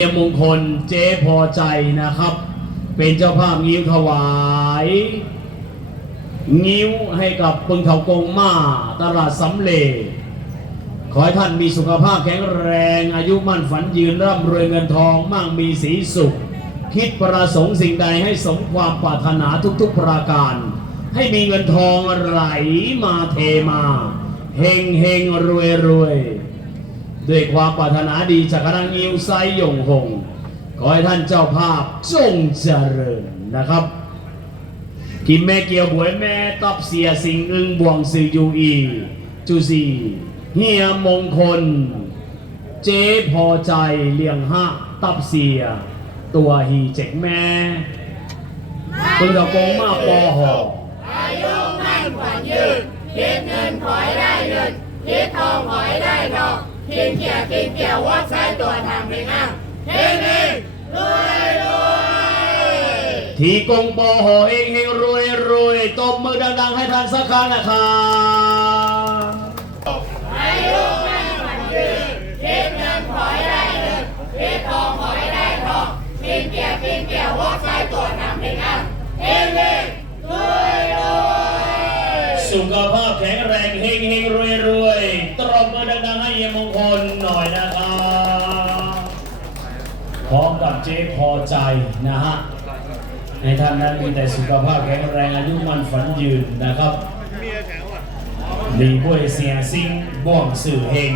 เยมงคลเจ๊พอใจนะครับ เป็นเจ้าภาพงิ้วถวาย งิ้วให้กับปึงเถากงมาตลาดสำเลขอให้ท่านมีสุขภาพแข็งแรง อายุมั่นฝันยืนร่ำรวยเงินทองมั่งมีสีสุข คิดประสงค์สิ่งใดให้สมความปรารถนาทุกๆประการ ให้มีเงินทองไหลมาเทมาเฮงเฮงรวยรวย ด้วยความปรารถนาดีจากคณะงิ้วไซยงหง ขอให้ท่านเจ้าภาพจงเจริญนะครับกิมแม่เกียวบวยแม่ตับเสียสิงอึงบวงซือยูอี จูซีเฮียมงคล เจ๊พอใจเลี้ยงห้าตับเสีย ตัวฮีเจ็กแม่คุณตะโกงมาปอหออายุมั่นขวัญยืนคิดเงินขอให้ได้เงินคิดทองขอให้ได้ทอง กินเกี่ยวกินเกี่ยววัดใช้ตัวทำเป็นอ้างเฮงเฮงรวยรวยทีกงโปอหอเองเฮงรวยรวยตบมือดังๆให้ท่านสักครั้งนะครับอายุมั่นขวัญยืนคิดเงินขอให้ได้เงินคิดทองขอให้ได้ทองกินเกี่ยวกินเกี่ยววัดใช้ตัวทำเป็นอ้างเฮงเฮงรวยรวย สุขภาพแข็งแรงเฮงเฮงรวยรวยตบมือดังๆให้เฮียมงคลหน่อยนะครับพร้อมกับเจ๊พอใจนะฮะในท่านนั้นมีแต่สุขภาพแข็งแรงอายุมันฝันยืนนะครับดีบ้วยเสียซิงบ่วงสื่อเฮง